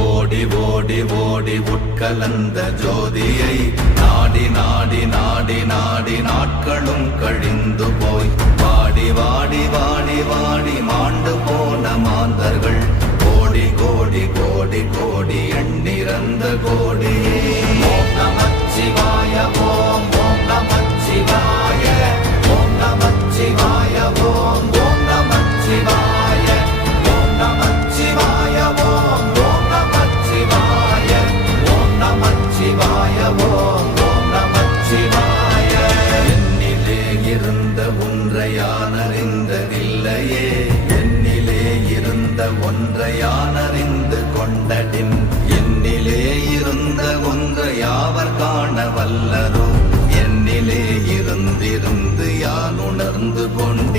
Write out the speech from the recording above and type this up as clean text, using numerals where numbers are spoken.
ஓடி ஓடி ஓடி உட்கலந்த ஜோதியை நாடி நாடி நாடி நாடி நாட்களும் கழிந்து போய் வாடி வாடி வாடி வாடி மாண்டு போன மாந்தர்கள் கோடி கோடி கோடி கோடி எண்ணிறந்த கோடி. ஓம் நமச்சிவாய ஓம் ஓம் நமச்சிவாய ஓம் நமச்சிவாய ஓம் ஓம் நமச்சிவாய ஓம் நமச்சிவாய ஓம் ஓம் நமச்சிவாய ஓம் நமச்சிவாய ஓம் ஓம் நமச்சிவாய. என்னிலே இருந்த ஒன்றை யான் அறிந்ததில்லையே, என்னிலே இருந்த ஒன்றை யான் அறிந்து கொண்டடின், என்னிலே இருந்த ஒன்றை யாவர் காண வல்லரோ, என்னிலே இருந்திருந்து யான் உணர்ந்து கொண்டு